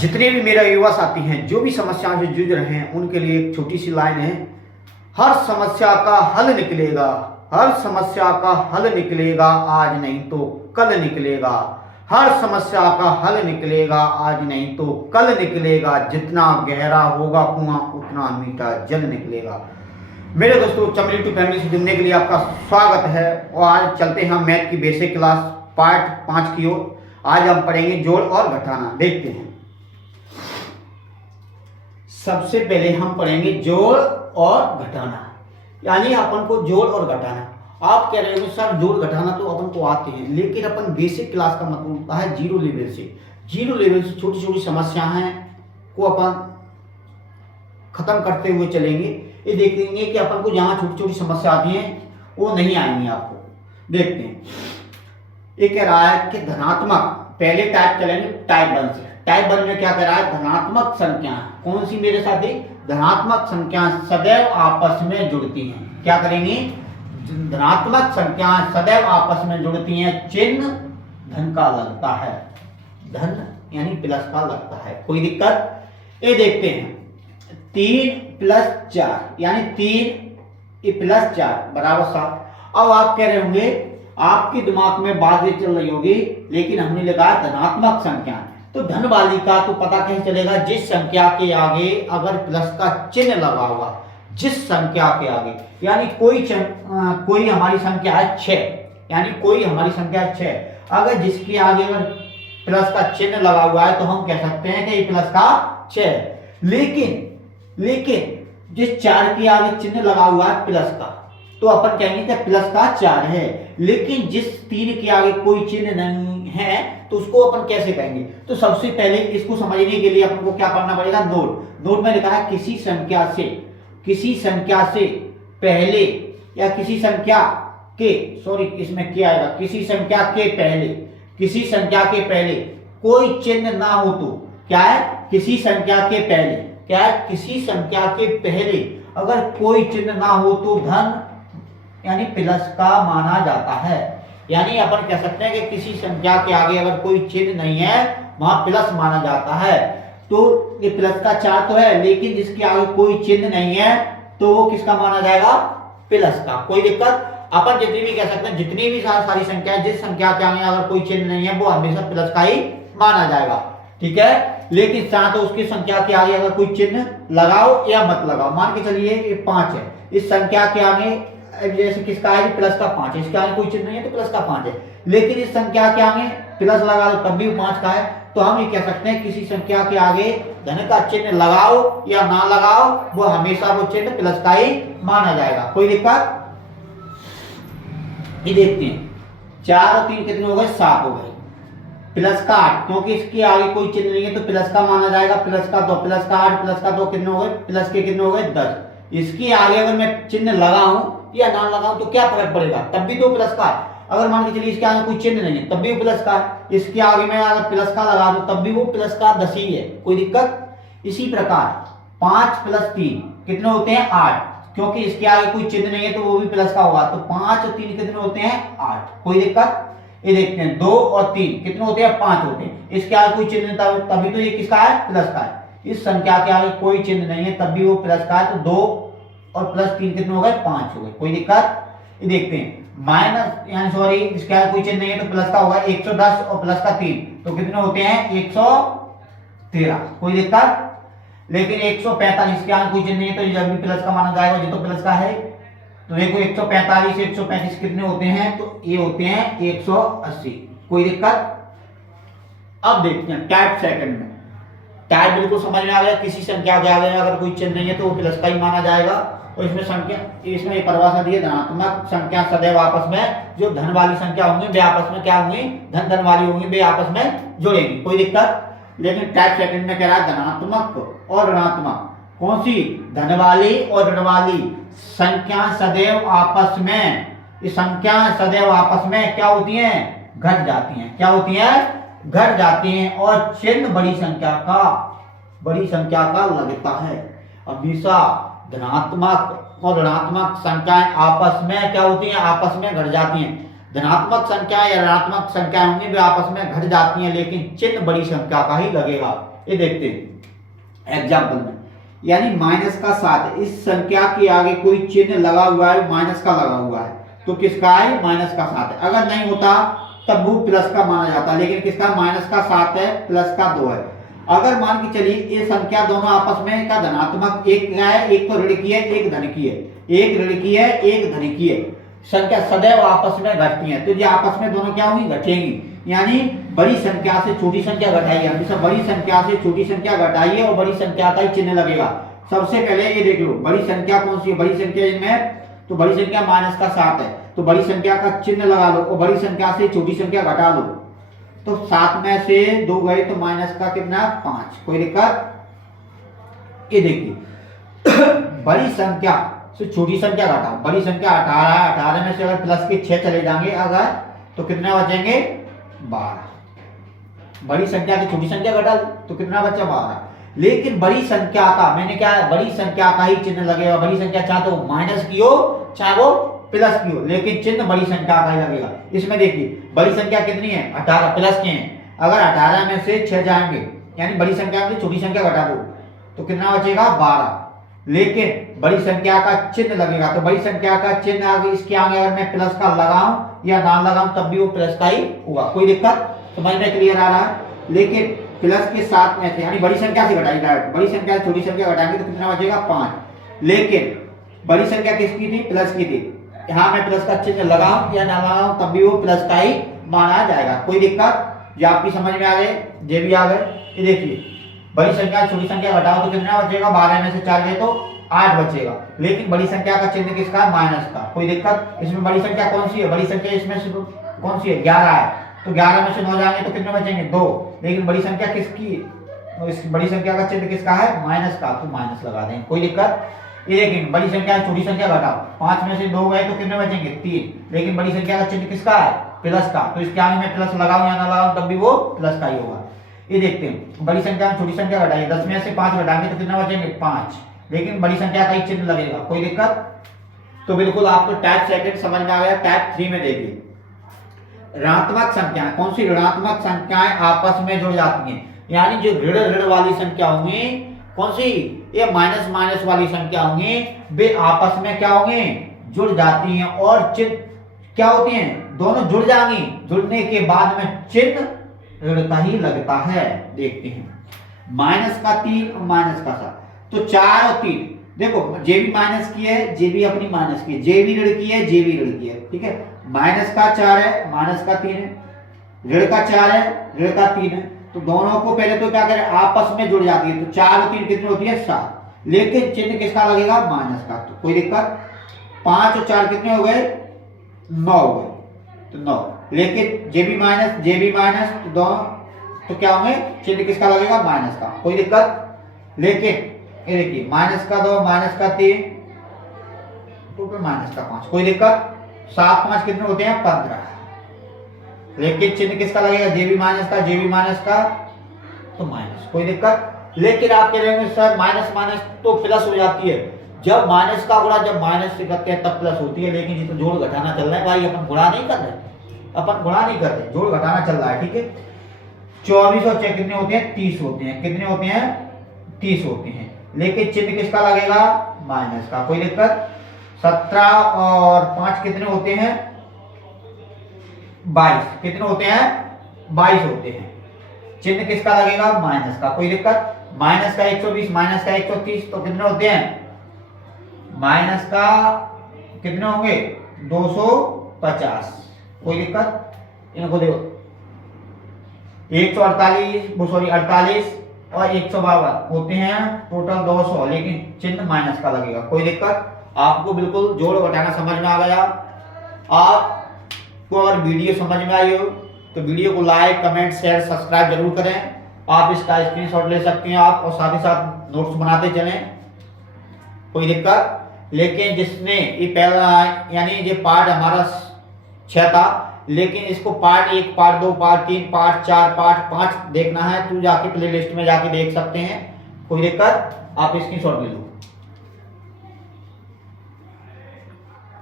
जितने भी मेरा युवा साथी हैं जो भी समस्याओं से जूझ रहे हैं उनके लिए एक छोटी सी लाइन है। हर समस्या का हल निकलेगा, हर समस्या का हल निकलेगा, आज नहीं तो कल निकलेगा। हर समस्या का हल निकलेगा, आज नहीं तो कल निकलेगा। जितना गहरा होगा कुआं उतना मीठा जल निकलेगा। मेरे दोस्तों, चमली टू फैमिली से जुड़ने के लिए आपका स्वागत है। और आज चलते हैं मैथ की बेसिक क्लास पार्ट 5 की ओर। आज हम पढ़ेंगे जोड़ और घटाना। देखते हैं। सबसे पहले हम पढ़ेंगे जोड़ और घटाना, यानी अपन को जोड़ और घटाना। आप कह रहे हो सर जोड़ घटाना तो अपन को आते हैं, लेकिन अपन बेसिक क्लास का मतलब होता है जीरो लेवल से। जीरो लेवल से छोटी छोटी समस्याएं को अपन खत्म करते हुए चलेंगे। ये देखेंगे कि अपन को जहां छोटी छोटी समस्या आती है वो नहीं आएंगी आपको। देखते हैं। ये कह रहा है कि धनात्मक, पहले टाइप चलेंगे टाइप 1 से। टाइप 1 में क्या कह रहा है? धनात्मक संख्या कौन सी मेरे साथी? धनात्मक संख्या सदैव आपस में जुड़ती हैं। क्या करेंगे? धनात्मक संख्या सदैव आपस में जुड़ती हैं। चिन्ह धन का लगता है, धन यानी प्लस का लगता है। कोई दिक्कत? ये देखते हैं। 3 + 4 यानी 3 + 4 = 7। अब आप कह रहे होंगे, आपके दिमाग में बात ये चल रही होगी, लेकिन हमने लिखा है धनात्मक संख्या, तो धन वाली का तो पता कैसे चलेगा? जिस संख्या के आगे अगर प्लस का चिन्ह लगा होगा, जिस संख्या के आगे, यानी कोई हमारी संख्या है 6, यानी कोई हमारी संख्या है 6, अगर जिसके आगे अगर प्लस का चिन्ह लगा हुआ है तो हम कह सकते हैं कि ये प्लस का 6 है। लेकिन जिस 4 के आगे चिन्ह लगा हुआ है प्लस का, तो अपन कहेंगे कि प्लस का 4 है। लेकिन जिस 3 के आगे कोई चिन्ह नहीं है तो उसको अपन कैसे कहेंगे? तो सबसे पहले इसको समझने के लिए अपन को क्या करना पड़ेगा? नोट में लिखा है किसी संख्या से पहले या किसी संख्या के, सॉरी इसमें क्या आएगा? किसी संख्या के पहले कोई चिन्ह ना हो तो क्या है? किसी संख्या के पहले क्या है? किसी संख्या के पहले अगर कोई चिन्ह ना हो तो धन यानी प्लस का माना जाता है। यानी अपन कह सकते हैं कि किसी संख्या के आगे अगर कोई चिन्ह नहीं है वहां प्लस माना जाता है। तो ये प्लस का 4 तो है, लेकिन जिसके आगे कोई चिन्ह नहीं है तो वो किसका माना जाएगा? प्लस का। कोई दिक्कत? अपन जितनी भी कह सकते हैं, जितनी भी सारी संख्या, जिस संख्या के आगे अगर कोई चिन्ह नहीं है वो हमेशा प्लस का ही माना जाएगा। ठीक है? लेकिन साथ उसकी संख्या के आगे अगर कोई चिन्ह लगाओ या मत लगाओ। मान के चलिए ये 5 है, इस संख्या के आगे जैसे किसका है? प्लस का 5 है, इसके आगे कोई चिन्ह नहीं है तो प्लस का 5 है। लेकिन इस संख्या के आगे प्लस लगा दो तब भी 5 का है, तो हम ये कह सकते हैं किसी संख्या के आगे धन का चिन्ह लगाओ या ना लगाओ वो हमेशा वो चिन्ह प्लस का ही माना जाएगा। कोई दिक्कत? ये देखते हैं। 4 और 3 कितने हो गए? 7 हो गए। प्लस का 8, क्योंकि इसके आगे कोई चिन्ह नहीं है तो प्लस का माना जाएगा। प्लस का 2, प्लस का 8, प्लस का 2 कितने हो गए? प्लस के कितने हो गए? 10। इसके आगे अगर मैं चिन्ह लगाऊं या ना लगाऊं तो क्या फर्क पड़ेगा? तब भी तो प्लस का है। अगर मान के चलिए इसके आगे कोई चिन्ह नहीं है तब भी वो प्लस का है। इसके आगे मैं अगर प्लस का लगा दूं तब भी वो प्लस का 10 ही है। कोई दिक्कत? इसी प्रकार 5 + 3 कितने होते हैं? 8, क्योंकि इसके आगे कोई चिन्ह नहीं है तो वो भी प्लस का होगा। तो 5 और 3 कितने होते हैं? 8। कोई दिक्कत? ये देखते हैं। 2 और 3 कितने होते हैं? 5 होते हैं। इसके आगे कोई चिन्ह नहीं तभी तो ये किसका है? प्लस का है। इस संख्या के आगे कोई चिन्ह नहीं है तब भी वो प्लस का है, तो 2 और + 3 कितने हो गए? 5 हो गए। कोई दिक्कत? ये देखते हैं। माइनस यानी सॉरी इसके आगे कोई चिन्ह नहीं है तो प्लस का होगा। 110 और प्लस का 3 तो कितने होते हैं? 113। कोई दिक्कत? लेकिन 145 के आगे कोई चिन्ह नहीं है तो ये जब भी प्लस का माना जाएगा, ये तो प्लस का है। तो देखो 145 से 135 कितने होते हैं? तो ये होते हैं 180। कोई दिक्कत? अब देखते हैं टाइप सेकंड में। टाइप बिल्कुल समझ में आ गया। किसी संख्या के आगे अगर कोई चिन्ह नहीं है तो वो प्लस का ही माना जाएगा। और इसमें एक परिभाषा दी है, धनात्मक संख्या सदैव आपस में, जो धन वाली संख्या होंगी वे आपस में क्या होंगी? धन वाली होंगी, वे आपस में जुड़ेंगी। कोई दिक्कत? लेकिन टाइप सेकंड में कह रहा है धनात्मक और ऋणात्मक, कौन सी? धन वाली और ऋण वाली संख्या सदैव आपस में, ये संख्या सदैव आपस में क्या होती हैं? घट जाती हैं। क्या होती हैं? घट जाती हैं। और चिन्ह बड़ी संख्या का लगता है। हमेशा धनात्मक और ऋणात्मक संख्याएं आपस में क्या होती हैं? आपस में घट जाती हैं। धनात्मक संख्या या ऋणात्मक संख्या होंगी वे आपस में घट जाती हैं, लेकिन चिन्ह बड़ी संख्या का ही लगेगा। ये देखते हैं एग्जाम्पल में, यानी माइनस का 7, इस संख्या के आगे कोई चिन्ह लगा हुआ है, माइनस का लगा हुआ है, तो किसका है? माइनस का 7 है। अगर नहीं होता तब वो प्लस का माना जाता, लेकिन किसका? माइनस का 7 है, प्लस का 2 है। अगर मान के चलिए ये संख्या दोनों आपस में का धनात्मक, एक क्या है? एक तो ऋण की है, एक धन की है, एक ऋण की है, एक धन की है। संख्या सदैव आपस में घटती है, तो ये आपस में दोनों क्या होंगी? घटेंगी। यानी बड़ी संख्या से छोटी संख्या घटाइए, हमेशा बड़ी संख्या से छोटी संख्या घटाइए और बड़ी संख्या का ही चिन्ह लगेगा। सबसे पहले ये देख लो, बड़ी संख्या कौन सी है? बड़ी संख्या इनमें तो बड़ी संख्या माइनस का 7 है, तो बड़ी संख्या का चिन्ह लगा लो और बड़ी संख्या से छोटी संख्या घटा लो। तो 7 में से 2 गए तो माइनस का कितना? 5। कोई दिक्कत? ये देखिए बड़ी संख्या से छोटी संख्या घटाओ, बड़ी संख्या 18 है, 18 में से अगर प्लस के 6 चले जाएंगे अगर, तो कितना बचेंगे? 12। बड़ी संख्या से छोटी संख्या घटा तो कितना बचा? 12। लेकिन बड़ी संख्या का मैंने क्या है? बड़ी संख्या का ही चिन्ह लगेगा। बड़ी संख्या चाहे तो माइनस की हो चाहे वो प्लस की हो, लेकिन चिन्ह बड़ी संख्या का ही लगेगा। इसमें देखिए बड़ी संख्या कितनी है? 18, प्लस के हैं। अगर 18 में से 6 जाएंगे, यानी बड़ी संख्या में छोटी संख्या घटा दो तो कितना बचेगा? 12। लेकिन बड़ी संख्या का चिन्ह लगेगा, तो बड़ी संख्या का चिन्ह आगे इसके आगे अगर मैं प्लस का लगाऊं या ना लगाऊं तब भी वो प्लस का ही होगा। कोई दिक्कत? समझ में क्लियर आ रहा है? लेकिन प्लस के 7 में से, यानी बड़ी संख्या से घटाई डायरेक्ट, बड़ी संख्या से छोटी संख्या घटाएंगे तो कितना बचेगा? 5। लेकिन बड़ी संख्या किसकी थी? प्लस की थी। यहाँ मैं प्लस का चिन्ह लगाऊं या ना लगाऊं तब भी वो प्लस का ही माना जाएगा। कोई दिक्कत? ये आपकी समझ में आ गए? ये भी आ गए? ये देखिए बड़ी संख्या छोटी संख्या घटाओ तो कितना बचेगा? 12 में से 4 गए तो 8 बचेगा। लेकिन बड़ी संख्या का चिन्ह किसका है? माइनस का। कोई दिक्कत? इसमें बड़ी संख्या कौन सी है? बड़ी संख्या इसमें से कौन सी है? 11 है, तो 11 में से 9 जाएंगे तो कितने बचेंगे? 2। लेकिन बड़ी संख्या किसकी? तो इस बड़ी संख्या का चिन्ह किसका है? माइनस का, तो माइनस लगा देंगे। कोई दिक्कत? ये लेकिन बड़ी संख्या छोटी संख्या घटाओ, 5 में से 2 गए तो कितने बचेंगे? 3। लेकिन बड़ी संख्या का चिन्ह किसका है? प्लस का, तो इसके आगे मैं प्लस लगाऊं या ना लगाऊं तब भी वो प्लस का ही होगा। ये देखते हैं बड़ी संख्या में छोटी संख्या घटाइए, 10 में से 5 घटाएंगे तो कितना बचेंगे? 5। लेकिन बड़ी संख्या का ही चिन्ह लगेगा। कोई दिक्कत? तो बिल्कुल आपको टाइप सेकंड समझ में आ गया। टाइप 3 में देखिए ऋणात्मक संख्याएं, कौन सी? ऋणात्मक संख्याएं आपस में जुड़ जाती हैं, यानी जो ऋण ऋण वाली संख्या होंगी, कौन सी? ये माइनस माइनस वाली संख्या होंगी, वे आपस में क्या होंगे? जुड़ जाती हैं और चिन्ह क्या होती हैं? दोनों जुड़ जाएंगी। जुड़ने के बाद में चिन्ह ऋण का ही लगता है। देखते हैं माइनस का 3 और माइनस का 7, तो 4 और 3 देखो, जे भी माइनस की है, जे भी अपनी माइनस की है, जे भी ऋण की है, जे भी ऋण की है। ठीक है, माइनस का 4 है, माइनस का 3 है, ऋण का 4 है, ऋण का 3 है, तो दोनों को पहले तो क्या करें? आपस में जुड़ जाती है, तो 4 और 3 कितनी होती है? 7। लेकिन चिन्ह किसका लगेगा? माइनस का। तो कोई दिक्कत? 5 और 4 कितने हो गए? 9 हो गए, तो 9। लेकिन जे भी माइनस तो दोनों तो क्या होंगे? चिन्ह किसका लगेगा? माइनस का। कोई दिक्कत? लेकिन ये देखिए माइनस का 2, माइनस का 3, टोटल माइनस का 5। कोई दिक्कत? 7 5 कितने होते हैं? 15। लेकिन चिन्ह किसका लगेगा? जे भी माइनस का तो माइनस। कोई दिक्कत? लेकिन आप कह रहे हैं सर माइनस माइनस तो प्लस हो जाती है, जब माइनस का गुणा जब माइनस से करते हैं तब प्लस होती है। लेकिन ये तो जोड़ घटाना चल रहा है भाई, अपन गुणा नहीं कर रहे, जोड़ घटाना चल रहा है। ठीक है, 24 और 6 कितने होते हैं? 30 होते हैं। कितने होते हैं? 30 होते हैं। लेकिन चिन्ह किसका लगेगा? माइनस का। कोई दिक्कत? 17 और 5 कितने होते हैं? 22। कितने होते हैं? 22 होते हैं। चिन्ह किसका लगेगा? माइनस का। कोई दिक्कत? माइनस का 120, माइनस का 130, तो कितने होते हैं? माइनस का कितने होंगे? 250। कोई दिक्कत? इनको देखो 48 और 152 होते हैं टोटल 200, लेकिन चिन्ह माइनस का लगेगा। कोई दिक्कत? आपको बिल्कुल जोड़ घटाना समझ में आ गया। आपको अगर वीडियो समझ में आई हो तो वीडियो को लाइक, कमेंट, शेयर, सब्सक्राइब जरूर करें। आप इसका स्क्रीनशॉट ले सकते हैं आप, और साथ ही साथ नोट्स बनाते चलें। कोई दिक्कत? लेकिन जिसने ये पहला यानी ये पार्ट हमारा 6 था, लेकिन इसको part 1, part 2, part 3, part 4, part 5 देखना है तो जाके प्लेलिस्ट में जाके देख सकते हैं। कोई दिक्कत? आप स्क्रीनशॉट ले लो।